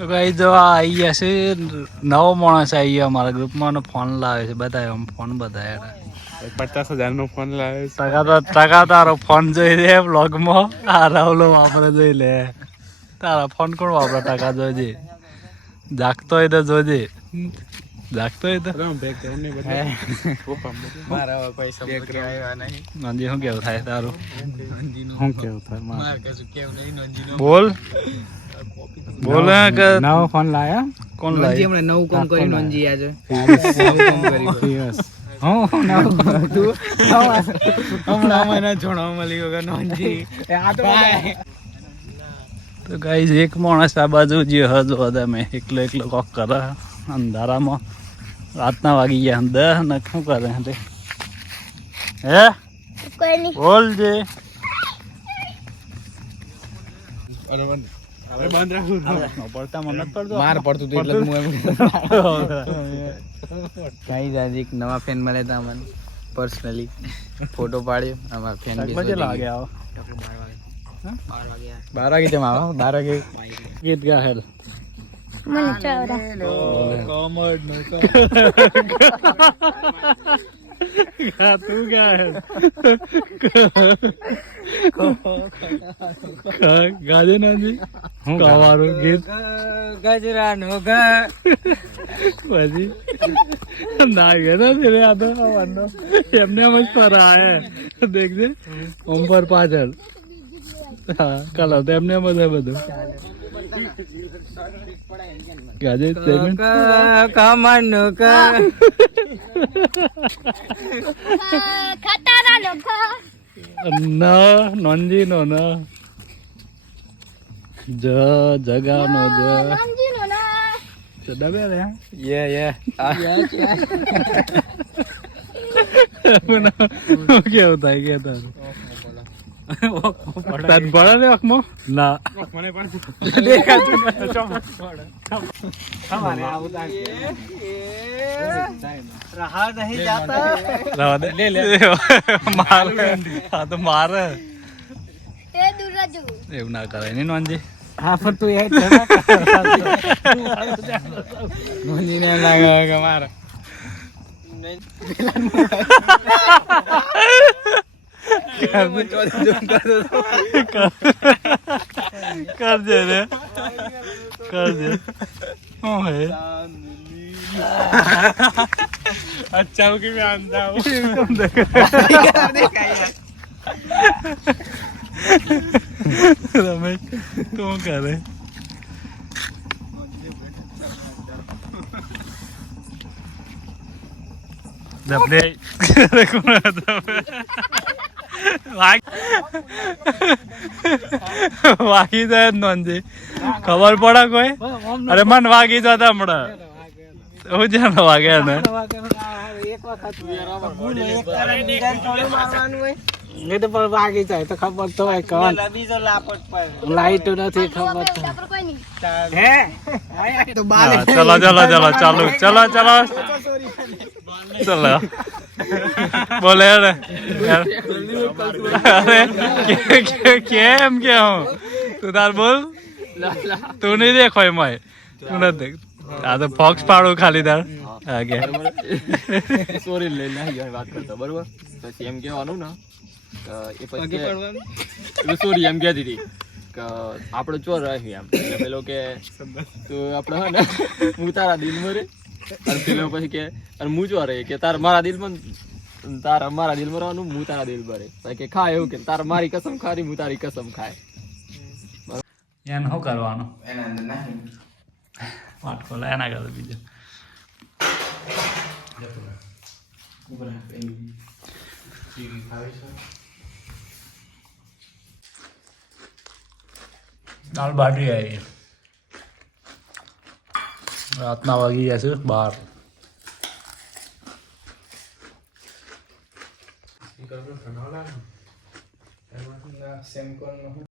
તો કઈ જો આવી ગયા છે નવો માણસ આવી ગયો અમારા ગ્રુપમાં ફોન લાવે છે બતાવ્યો ફોન બતાવ્યા 50,000 નો ફોન લાવે ટકા તારો ફોન જોઈ લે બ્લોગમાં આ રાવલો વાપરે જોઈ લે તારા ફોન કોણ વાપરે ટકા જોઈજે જાગતો હોય તો જોજે જાગતો હોય તો મારા પૈસા આવ્યા નહીં નંજી શું કેવું થાય તારું શું કેવું થાય મારે કશું કેવું નહીં નોંધીનો બોલ બોલ કે નવો ફોન લાયા કોણ નોંધી લાવી હમણાં નવું કામ કરી નોંધી આજે હમણાં મને જોણવા મળી વગર નોંધી તો ગાઈઝ એક માણસ આ બાજુ જે હતો તમે એકલો કોક કરે અંધારામાં રાતના વાગી ગયા 10 ને શું કરે હે બોલ જે પડતા મને પડતો માર પડતું હતું એટલે હું કઈ જાજી એક નવા ફેન મળે તા મને પર્સનલી ફોટો પાડ્યો અમારા ફેન બી મજા લાગે આવો 12 વાગે જમ આવો 12 વાગે ગીત ગા હેલ મને ચાવરા કોમડ નો તું ગા હેલ ગાજે નાજી કવારું ગીત ગજરા નો ઘર પછી ના ગયા રે આ તો આવવાનો એમને એમ જ પર આયા દેખજે ઓમ પર પાછળ હા કલર તો એમને એમ જ બધું ગાજે પેમેન્ટ કમન નો ઘર ખટારા લોકો ન નોંજી નો ન જગા નો સમજીનો ના ડબે રે યે કેવું થાય કે તારું તાર પડે ને આંખમાં ના रहा नहीं जाता રવા દે લે મારે હા તો મારે એ દુરજુ એવું ના કરાય ને નોંજી हाँ पर तू यही मुझे नहीं लगा कि मारा कर दे रे कर दे ओ है अच्छा हो कि मैं आंधा हूँ एकदम रमेश तू करे दबले વાગી જાય નોંધી ખબર પડે કોઈ અરે મન વાગી જતા હમણાં હું જ્યાં વાગે ને नहीं तो पर आगे जाए तो खबर तो है कौन लाइट नहीं खबर तो કોઈ નહીં है तो बाल चलो चलो चलो चालू चलो चलो चलो बोले अरे કેમ કે હું તું તાર બોલ તું નહીં દેખો એમાં તું નથી દેખ આ તો ફોક્સ પાડું ખાલી તાર આગે સોરી લઈને વાત કરતો બરોબર પછી એમ કહેવાનું ને એ પછી સોરી એમ કહેતી હતી કે આપણો ચોર રહ્યો એમ એટલે પેલો કે તું આપણે હે ને હું તારા દિલમાં રે અને પેલો પછી કે અને હું ચોર કે તાર મારા દિલમાં તારા મારા દિલમાં રહેવાનું હું તારા દિલમાં રે પછી કે ખા એવું કે તાર મારી કસમ ખારી હું તારી કસમ ખાય એને શું કરવાનું એના અંદર નહીં વાટકો લે એના કરતા બીજો દાળ બાટી આવી રાતના વાગી ગયા છે 12